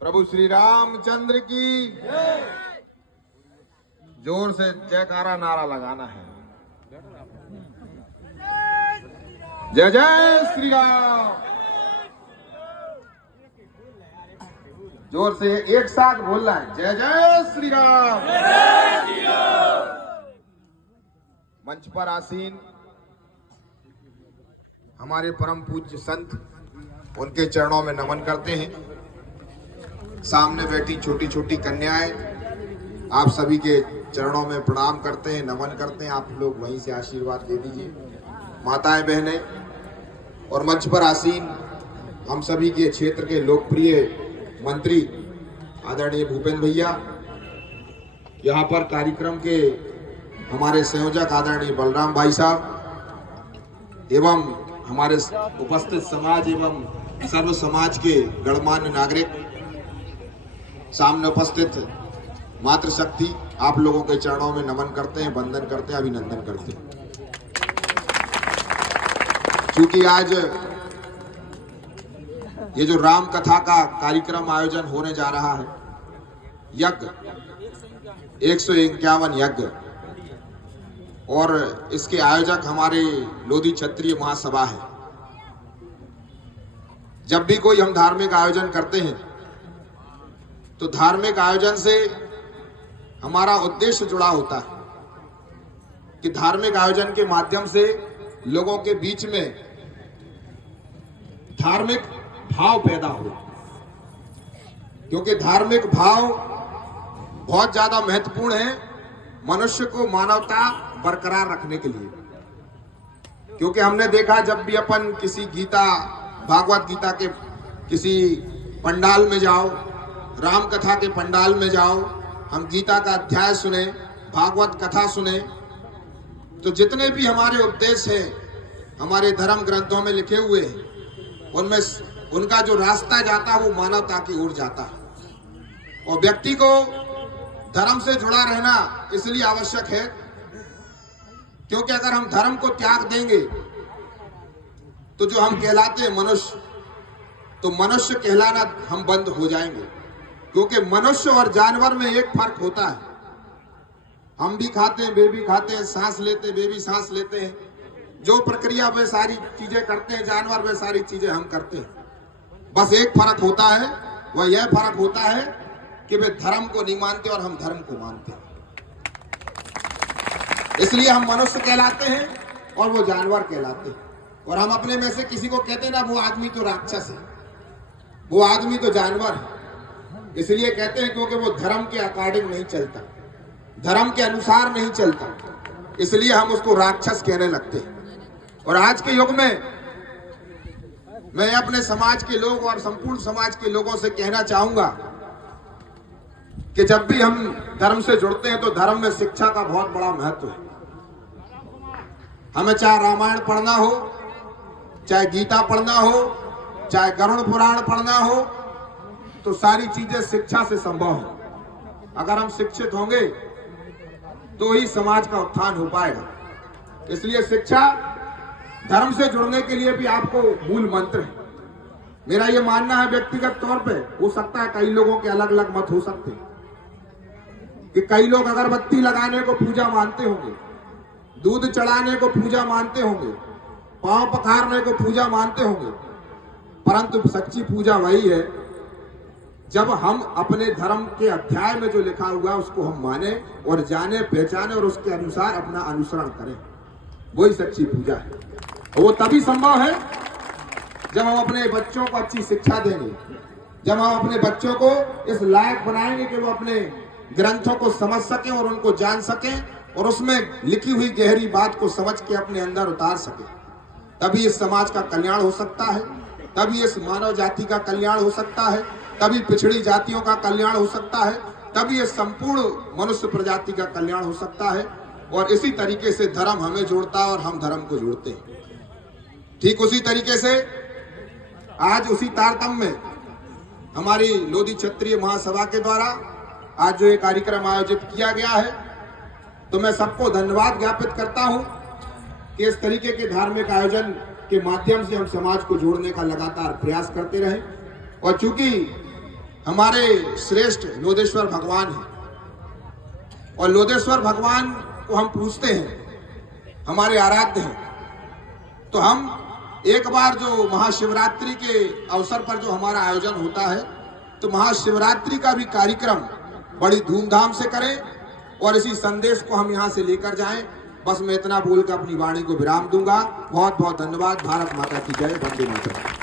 प्रभु श्री रामचंद्र की जोर से जयकारा नारा लगाना है। जय जय श्री राम। जोर से एक साथ बोलना है, जय जय श्री राम। मंच पर आसीन हमारे परम पूज्य संत, उनके चरणों में नमन करते हैं। सामने बैठी छोटी छोटी कन्याएं आप सभी के चरणों में प्रणाम करते हैं, नमन करते हैं। आप लोग वहीं से आशीर्वाद दे दीजिए। माताएं, बहनें और मंच पर आसीन हम सभी के क्षेत्र के लोकप्रिय मंत्री आदरणीय भूपेंद्र भैया, यहाँ पर कार्यक्रम के हमारे संयोजक आदरणीय बलराम भाई साहब एवं हमारे उपस्थित समाज एवं सर्व समाज के गणमान्य नागरिक, सामने उपस्थित मातृशक्ति, आप लोगों के चरणों में नमन करते हैं, वंदन करते हैं, अभिनंदन करते हैं। क्योंकि आज ये जो राम कथा का कार्यक्रम आयोजन होने जा रहा है, यज्ञ 151 यज्ञ, और इसके आयोजक हमारे लोधी क्षत्रिय महासभा है। जब भी कोई हम धार्मिक आयोजन करते हैं तो धार्मिक आयोजन से हमारा उद्देश्य जुड़ा होता है कि धार्मिक आयोजन के माध्यम से लोगों के बीच में धार्मिक भाव पैदा हो, क्योंकि धार्मिक भाव बहुत ज्यादा महत्वपूर्ण है मनुष्य को मानवता बरकरार रखने के लिए। क्योंकि हमने देखा, जब भी अपन किसी गीता भागवत गीता के किसी पंडाल में जाओ, राम कथा के पंडाल में जाओ, हम गीता का अध्याय सुने, भागवत कथा सुने, तो जितने भी हमारे उपदेश हैं हमारे धर्म ग्रंथों में लिखे हुए हैं, उनमें उनका जो रास्ता जाता है वो मानवता की ओर जाता है। और व्यक्ति को धर्म से जुड़ा रहना इसलिए आवश्यक है क्योंकि अगर हम धर्म को त्याग देंगे तो जो हम कहलाते हैं मनुष्य, तो मनुष्य कहलाना हम बंद हो जाएंगे। क्योंकि मनुष्य और जानवर में एक फर्क होता है। हम भी खाते हैं, वे भी खाते हैं, सांस लेते हैं, वे भी सांस लेते हैं। जो प्रक्रिया वे सारी चीजें करते हैं जानवर, वे सारी चीजें हम करते हैं। बस एक फर्क होता है, वह यह फर्क होता है कि वे धर्म को नहीं मानते और हम धर्म को मानते हैं। इसलिए हम मनुष्य कहलाते हैं और वो जानवर कहलाते हैं। और हम अपने में से किसी को कहते हैं ना, वो आदमी तो राक्षस है, वो आदमी तो जानवर है। इसलिए कहते हैं क्योंकि वो धर्म के अकॉर्डिंग नहीं चलता, धर्म के अनुसार नहीं चलता, इसलिए हम उसको राक्षस कहने लगते हैं। और आज के युग में मैं अपने समाज के लोग और संपूर्ण समाज के लोगों से कहना चाहूंगा कि जब भी हम धर्म से जुड़ते हैं तो धर्म में शिक्षा का बहुत बड़ा महत्व है। हमें चाहे रामायण पढ़ना हो, चाहे गीता पढ़ना हो, चाहे गरुड़ पुराण पढ़ना हो, तो सारी चीजें शिक्षा से संभव है। अगर हम शिक्षित होंगे तो ही समाज का उत्थान हो पाएगा। इसलिए शिक्षा धर्म से जुड़ने के लिए भी आपको मूल मंत्र है। मेरा यह मानना है व्यक्तिगत तौर पे, हो सकता है कई लोगों के अलग अलग मत हो सकते हैं, कि कई लोग अगरबत्ती लगाने को पूजा मानते होंगे, दूध चढ़ाने को पूजा मानते होंगे, पांव पखारने को पूजा मानते होंगे, परंतु सच्ची पूजा वही है जब हम अपने धर्म के अध्याय में जो लिखा हुआ उसको हम माने और जाने, पहचाने और उसके अनुसार अपना अनुसरण करें। वही सच्ची पूजा है। और वो तभी संभव है जब हम अपने बच्चों को अच्छी शिक्षा देंगे, जब हम अपने बच्चों को इस लायक बनाएंगे कि वो अपने ग्रंथों को समझ सकें और उनको जान सकें और उसमें लिखी हुई गहरी बात को समझ के अपने अंदर उतार सकें। तभी इस समाज का कल्याण हो सकता है, तभी इस मानव जाति का कल्याण हो सकता है, तभी पिछड़ी जातियों का कल्याण हो सकता है, तभी इस संपूर्ण मनुष्य प्रजाति का कल्याण हो सकता है। और इसी तरीके से धर्म हमें जोड़ता है और हम धर्म को जोड़ते हैं। ठीक उसी तरीके से आज उसी तारतम्य में हमारी लोधी क्षत्रिय महासभा के द्वारा आज जो ये कार्यक्रम आयोजित किया गया है, तो मैं सबको धन्यवाद ज्ञापित करता हूं कि इस तरीके के धार्मिक आयोजन के माध्यम से हम समाज को जोड़ने का लगातार प्रयास करते रहे। और चूंकि हमारे श्रेष्ठ लोधेश्वर भगवान हैं और लोधेश्वर भगवान को हम पूजते हैं, हमारे आराध्य हैं, तो हम एक बार जो महाशिवरात्रि के अवसर पर जो हमारा आयोजन होता है, तो महाशिवरात्रि का भी कार्यक्रम बड़ी धूमधाम से करें और इसी संदेश को हम यहाँ से लेकर जाएं। बस मैं इतना बोलकर अपनी वाणी को विराम दूंगा। बहुत बहुत धन्यवाद। भारत माता की जय। वंदे मातरम।